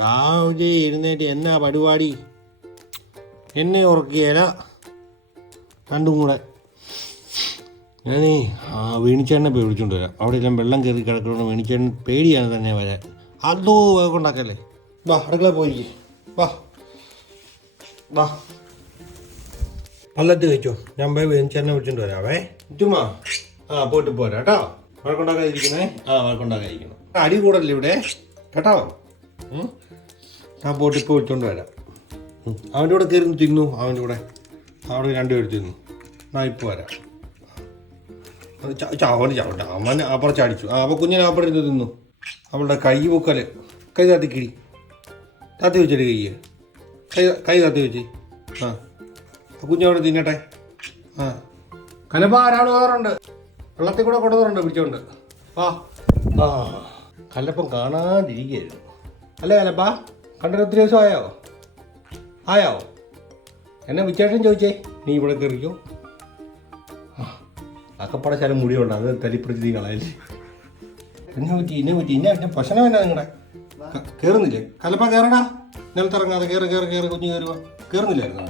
രാവിലെ എഴുന്നേറ്റ് എന്നാ പരിപാടി? എന്നെ ഉറക്കിയല. രണ്ടും കൂടെ. ഞാനേ ആ വീണിച്ചേട്ടനെ പോയി വിളിച്ചുകൊണ്ട് വരാം. അവിടെ എല്ലാം വെള്ളം കയറി കിടക്കുന്നതുകൊണ്ട് വീണിച്ചേട്ടൻ പേടിയാണ് തന്നെ വരാൻ. അതോ ഉണ്ടാക്കല്ലേ? വാ അടുക്കള പോയിരിക്കും. വാ. വാ. പല്ലത്ത് കഴിച്ചോ ഞാൻ പോയി വീണിച്ചേട്ടനെ വിളിച്ചോണ്ട് വരാവേ. ചുമ്മാ. ആ പോയിട്ട് പോരാ കേട്ടോ. വഴക്കുണ്ടാക്കാതിരിക്കണേ ആ വഴക്കുണ്ടാക്കാതിരിക്കണം അടി കൂടല്ലേ ഇവിടെ? കേട്ടോ. ഉം. ബോട്ട് ഇപ്പോൾ വിളിച്ചോണ്ട് വരാം. അവന്റെ കൂടെ കയറി തിന്നു. അവന്റെ കൂടെ. അവിടെ രണ്ടുപേരും തിന്നു. ഞാൻ ഇപ്പോൾ വരാം. അത് ചാവട്ടെ അമ്മ അപ്പുറം ചാടിച്ചു. ആ അപ്പോൾ കുഞ്ഞിനെ അപ്പുറം ഇരുന്ന് തിന്നു. അവളുടെ കൈ പൊക്കൽ. കൈ താത്തി കിടി. താത്തി വെച്ചിട്ട് കൈ കൈ കൈ താത്തി വെച്ച്. ആ. ആ കുഞ്ഞവിടെ തിന്നട്ടെ. ആ. കലപ്പ ആരാൾ വേറുണ്ട് വെള്ളത്തിൽ കൂടെ കൊണ്ടുവന്നുണ്ട് പിടിച്ചോണ്ട്. ആ ആ. കലപ്പം കാണാതിരിക്കുകയായിരുന്നു അല്ലേ കലപ്പ? കണ്ടിട്ട് ഒത്തിരി ദിവസം ആയോ? ആയോ? എന്നെ വിശേഷം ചോദിച്ചേ. നീ ഇവിടെ കയറിക്കോ. അക്കപ്പാടെ ശാലം മുടിയുണ്ട്. അത് തലിപ്പിടിച്ച് നീ കളയല്ലേ. എന്നെ പറ്റി എന്നെ പറ്റി. എന്നെ പറ്റി പ്രശ്നം എന്നാ നിങ്ങളുടെ കയറുന്നില്ലേ കലപ്പ കയറടാ നിലത്തിറങ്ങാതെ കയറി കയറി കയറി കുഞ്ഞു കയറുക കയറുന്നില്ലായിരുന്നു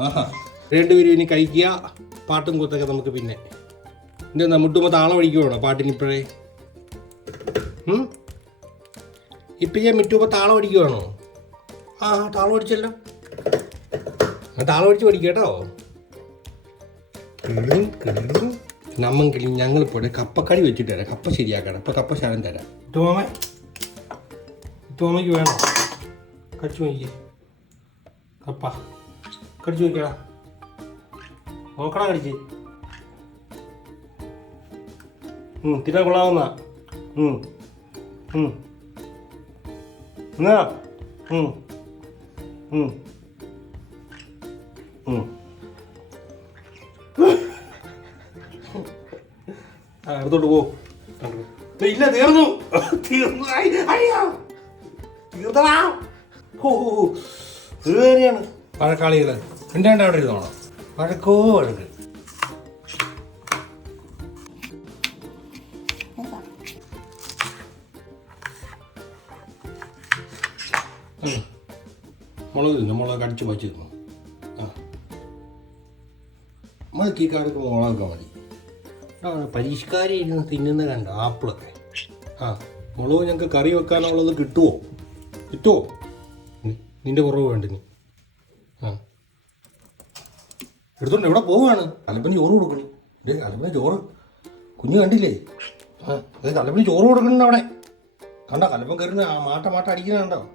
ആഹാ. രണ്ടുപേരും ഇനി കഴിക്കുക. പാട്ടും കൂത്തൊക്കെ നമുക്ക് പിന്നെ. എന്റെ മുട്ടുമ്പോൾ താളം അടിക്കുവാണോ പാട്ടിനിപ്പോഴേ? ഇപ്പൊ ഞാൻ മിറ്റൂപ്പ താളം അടിക്കുവാണോ? ആ താളം അടിച്ചല്ലോ. താളം അടിച്ച് പഠിക്കുക കേട്ടോ. കിളിയും കിളിയും. നമ്മൻ കിളി ഞങ്ങൾ പോടെ കപ്പക്കടി വെച്ചിട്ട് തരാം. കപ്പ ശരിയാക്കണം. ഇപ്പം കപ്പ ശാലം തരാം. തോമ തോമയ്ക്ക് വേണം? കടിച്ചു നോക്കിയേ കപ്പ. കടിച്ചു നോക്കിയടാ നോക്കടാ കടിച്ച്. ഉം, തിന്നാൻ കൊള്ളാവുന്ന ഉം, ഉം. എന്നാ ഉം, ഉം, ഉം. ആ എടുത്തോട്ട് പോ. ഇല്ല തീർന്നു. തീർന്നു. അയ്യോ. തീർന്നടാ. ഓ തീരെയാണ് പഴക്കാളികൾ രണ്ടാണ്ട് അവിടെ ഇരുന്നോണം വഴക്കോ വഴക്ക് മുളക് തിന്നു? മുളക് അടിച്ച് വച്ച് തിന്നു ആ മതി കാലത്ത് മുളകൊക്കെ മതി. ആ, പരിഷ്കാരം ഇരുന്ന് തിന്നുന്ന കണ്ട ആപ്പിളൊക്കെ. ആ. മുളക് ഞങ്ങൾക്ക് കറി വെക്കാനുള്ളത് കിട്ടുമോ കിട്ടുമോ നിന്റെ കുറവ് വേണ്ട നീ ആ. എടുത്തോണ്ട് എവിടെ പോവാണ്? കലപ്പന് ചോറ് കൊടുക്കണം. ഇതേ കലപ്പന് ചോറ്. കുഞ്ഞ് കണ്ടില്ലേ? ആ അതെ കലപ്പന് ചോറ് കൊടുക്കണുണ്ട് അവിടെ. കണ്ടോ കലപ്പം കയറുന്ന ആ മാട്ട മാട്ട അടിക്കുന്ന കണ്ടോ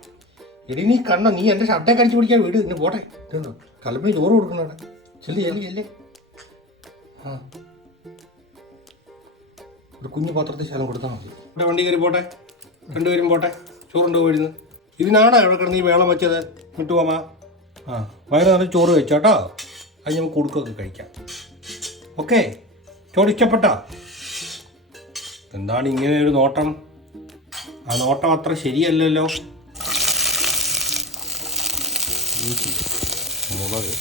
എടി നീ കണ്ണ നീ എന്റെ ഷർട്ടൊക്കെ അടിച്ച് പിടിക്കാൻ വീട് ഇന്ന് പോട്ടെ. കലമ്പി ചോറ് കൊടുക്കണ ചെല്ലി ചെല്ലി ചെല്ലേ. ആ. ഒരു കുഞ്ഞു പാത്രത്തിൽ ശലം കൊടുത്താൽ മതി. ഇവിടെ വണ്ടി കയറി പോട്ടെ. രണ്ടുപേരും പോട്ടെ. ചോറുണ്ട് പോയിരുന്നു. ഇതിനാണോ അവിടെ കിടന്ന് ഈ വേളം വെച്ചത് മിട്ടുപോമ ആ വയറ് നല്ല ചോറ് വെച്ചോട്ടോ അത് നമുക്ക് കൊടുക്കൊക്കെ കഴിക്കാം. ഓക്കെ. ചോറ് ഇഷ്ടപ്പെട്ടോ? എന്താണ് ഇങ്ങനെ ഒരു നോട്ടം? ആ നോട്ടം അത്ര ശരിയല്ലല്ലോ. മുളക്.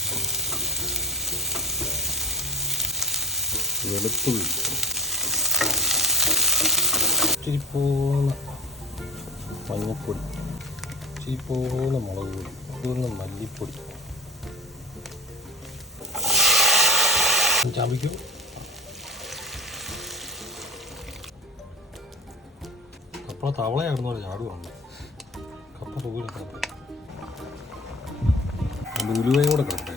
വെളുത്തുള്ളി. ഇച്ചിരി പോകുന്ന മഞ്ഞപ്പൊടി. ഇച്ചിരി പോകുന്ന മുളക് പൊടി. പോകുന്ന മല്ലിപ്പൊടി. ചാമ്പിക്കും. കപ്പ തവളയായിരുന്നു ചാടുവാണ്. കപ്പ തൂല കിടപ്പ ഉലുവയും കൂടെ കിടക്കട്ടെ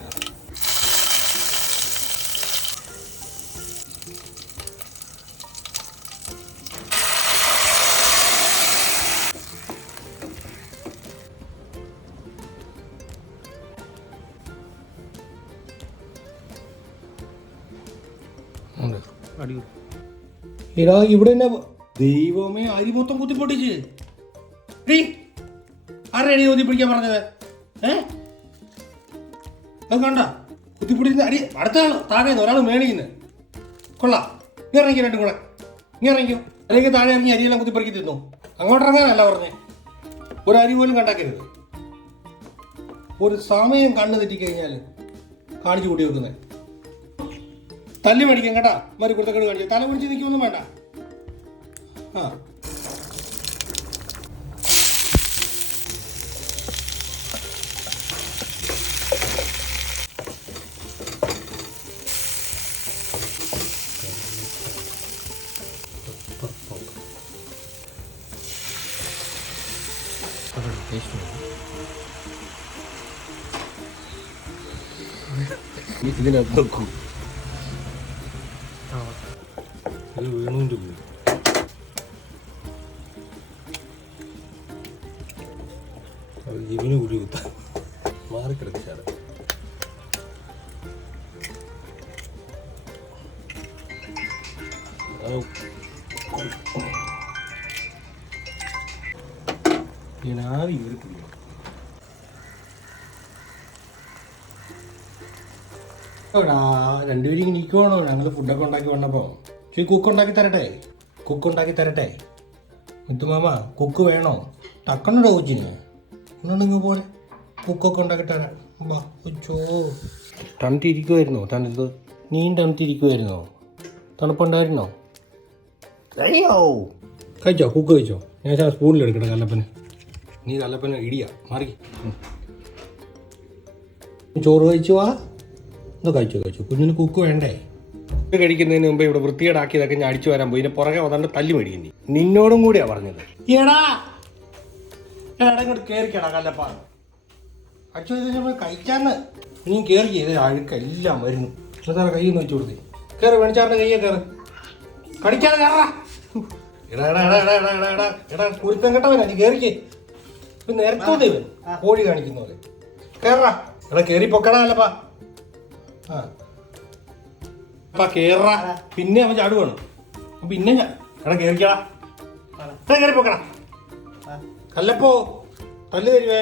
എടാ ഇവിടെ തന്നെ ദൈവമേ അരി മൊത്തം കുത്തിപ്പൊട്ടിച്ച്. ഡീ ആരുടെ അടി കുത്തിപ്പിടിക്കാൻ പറഞ്ഞത്? ഏ? അത് കണ്ട? കുത്തിപ്പിടിച്ച് അടി അടുത്ത ആൾ താഴെ ഒരാൾ മേണിന്ന് കൊള്ളാം. നീ ഇറങ്ങി രണ്ടും കൂടെ. നീ ഇറങ്ങിക്കോ. അല്ലെങ്കിൽ താഴെ ഇറങ്ങി അരിയെല്ലാം കുത്തിപ്പറിക്കി തിന്നു അങ്ങോട്ട് ഇറങ്ങാനല്ല പറഞ്ഞേ. ഒരു അരി പോലും കണ്ടാക്കരുത്. ഒരു സമയം കണ്ണു തെറ്റിക്കഴിഞ്ഞാൽ കാണിച്ചു കൂട്ടി വെക്കുന്നത് തല്ലി മേടിക്കാം കേട്ടാ. മരി കുരുത്തക്കേട് കാണിച്ചു തല പിടിച്ച് നിൽക്കൊന്നും വേണ്ട. ആ. ഇതിനകത്ത് നോക്കൂ ഇത് വീണുകൊണ്ട് പോയി. അത് ജീവന് കുഴി കുത്ത മാറിക്കിടക്കാറ് ഇതിനാവി കയറി കുടിക്കണം എടാ രണ്ടുപേരും ഇങ്ങനെ ഇരിക്കുവാണോ ഞങ്ങൾ ഫുഡൊക്കെ ഉണ്ടാക്കി വന്നപ്പോൾ പക്ഷേ കുക്ക് ഉണ്ടാക്കി തരട്ടെ? കുക്ക് ഉണ്ടാക്കി തരട്ടെ? മുത്തുമാമ കുക്ക് വേണോ? തക്കണോ കൊച്ചിന്? ഒന്നുണ്ടെങ്കിൽ പോലെ. കുക്കൊക്കെ ഉണ്ടാക്കി തരാം. ബാ ഉച്ചോ തണുത്തിരിക്കുമായിരുന്നോ തണുത്ത് നീ തണുത്തിരിക്കുമായിരുന്നോ തണുപ്പുണ്ടായിരുന്നോ? കഴിയോ കഴിച്ചോ? കുക്ക് കഴിച്ചോ? ഞാൻ സ്പൂണിൽ എടുക്കട്ടെ കല്ലപ്പന്. നീ കല്ലപ്പന് ഇടിയാ. മാറി. ചോറ് കഴിച്ചു വാ. എന്തോ കഴിച്ചു കഴിച്ചു. കുഞ്ഞിന് കുക്ക് വേണ്ടേ? ഇത് കഴിക്കുന്നതിന് മുമ്പ് ഇവിടെ വൃത്തികേടാക്കിയതൊക്കെ ഞാൻ അടിച്ചു വരാൻ പോയി. ഇതിന് പുറകെ വന്നിട്ട് തല്ലി മേടിക്കും നീ നിന്നോടും കൂടിയാ പറഞ്ഞത്. എടാ! എടാ ഇങ്ങോട്ട് കയറിക്കടാ കല്ലപ്പ. അടിച്ചു നമ്മൾ കഴിക്കാന്ന് നീ കയറി ചെയ്ത് അഴുക്ക എല്ലാം വരുന്നു. എന്നിട്ട് കൈ ഒന്ന് വെച്ചു കൊടുത്തേ കയറി വേണിച്ചാറിന്റെ കയ്യെ കയറി കടിക്കാതെ കയറാ എടാ എടാ എടാ എടാ എടാ എടാ എടാ എടാ കുരുത്തം കെട്ടവനാ നീ കയറിക്കേ ഇത് നേരത്തെ ഇവൻ കോഴി കാണിക്കുന്ന പോലെ കയറാ എടാ കയറി പൊക്കടാ അല്ലപ്പാ അപ്പാ കേറ. പിന്നെ അവൻ ചാടുവാണ്. പിന്നെ ഞാൻ എടാ കേറിക്കടാ. എടാ കയറി പൊക്കടാ. കല്ലപ്പോ തല്ല് തരുവേ.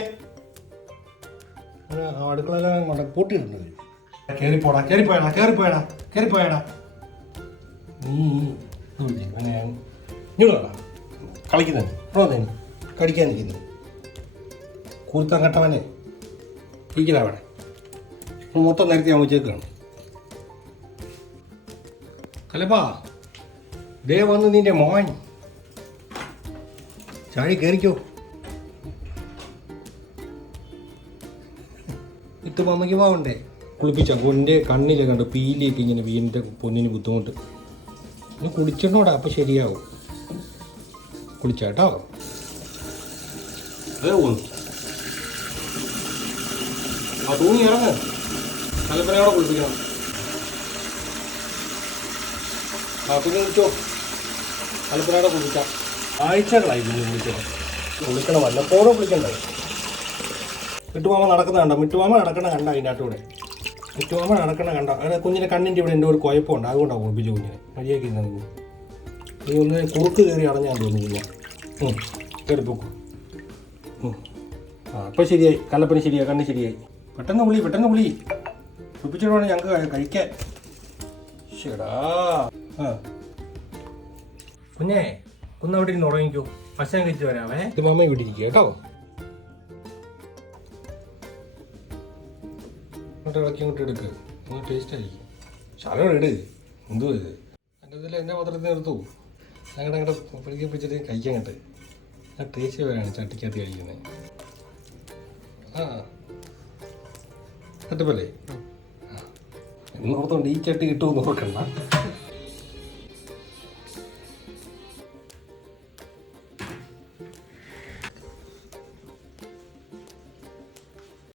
അടുക്കളെല്ലാം കൊണ്ട് കൂട്ടിയിട്ടുണ്ട് കയറിപ്പോടാ കയറിപ്പോയടാ കയറിപ്പോയടാ കയറിപ്പോയടാ നീ ഇങ്ങോട്ടാ കളിക്കുന്നത് ഇവിടെ വന്നേ കടിക്കാൻ നിൽക്കുന്നു. കൂർത്തം കെട്ടവനെ. ഇരിക്കല അവിടെ. മൊത്തം നേരത്തെ ഞാൻ വെച്ചേക്കാണ്. കലപ്പാ ദേ വന്ന് നിന്റെ മോൻ. ചാഴി കയറിക്കോ ഇത്ത് മമ്മയ്ക്ക് പോകണ്ടേ കുളിപ്പിച്ച പൊന്നിന്റെ കണ്ണിലെ കണ്ട് പീലിയൊക്കെ ഇങ്ങനെ വീടിന്റെ പൊന്നിന് ബുദ്ധിമുട്ട്. ഇനി കുളിച്ചിട്ടോടാ അപ്പം ശരിയാവും. കുളിച്ചാട്ടോ അതെ പോകുന്നു ആ തൂങ്ങി കലപ്പനയോടെ കുളിപ്പിക്കണം. കുഞ്ഞു കുളിച്ചോ? കലപ്പനയോടെ കുളിക്കാം ആഴ്ചകളായി കുഞ്ഞു കുളിച്ചത് കുളിക്കണം വല്ലപ്പോഴും കുളിക്കണ്ടേ? മിട്ടുമാമ നടക്കുന്ന കണ്ടോ? മിട്ടുമാമ നടക്കണ കണ്ട അതിന്റെ അകത്തൂടെ? മിറ്റുമാമ നടക്കണ കണ്ട? അങ്ങനെ കുഞ്ഞിനെ കണ്ണിന്റെ ഇവിടെ എന്റെ ഒരു കുഴപ്പമുണ്ട്. അതുകൊണ്ടാണ് കുളിപ്പിച്ചു കുഞ്ഞിനെ മര്യാദയ്ക്ക് ഇരുന്നത് നീ ഒന്ന് കുറുക്ക് കയറി അടഞ്ഞാൽ തോന്നുന്നു കുഞ്ഞെ ഉം, കയറി ആ ഇപ്പം ശരിയായി. കലപ്പന ശരിയായി കണ്ണ് ശരിയായി. പെട്ടെന്ന് വിളി പെട്ടെന്ന് വിളി കുളിപ്പിച്ചിട്ട് 양가가 ഞങ്ങൾക്ക് കഴിക്കാൻ. ശടാ ആ. കുഞ്ഞേ ഒന്ന് അവിടെ ഇരുന്ന് ഉറങ്ങിക്കോ. ഭക്ഷണം കഴിച്ച് വരാമേ ഇത് മാമ ഇവിടെ ഇരിക്കുക കേട്ടോ. ഇളക്കി ഇങ്ങോട്ട് എടുക്ക്. ഒന്ന് ടേസ്റ്റ് ആയിരിക്കും ശാലം ഇട്. എന്തോ ഇത്? എന്റെ ഇതിൽ എന്നെ പാത്രത്തിൽ നിർത്തൂ ഞങ്ങളുടെ അങ്ങോട്ട് പിടിക്കാൻ പിടിച്ചിട്ട് കഴിക്കാൻ കേട്ടെ ആ ടേസ്റ്റ് വരാണ് ചട്ടിക്കകത്ത് കഴിക്കുന്നത്. ആ. തട്ടിപ്പല്ലേ എന്നോർത്തോണ്ട് ഈ ചട്ടി കിട്ടുമെന്ന് നോക്കണ്ട.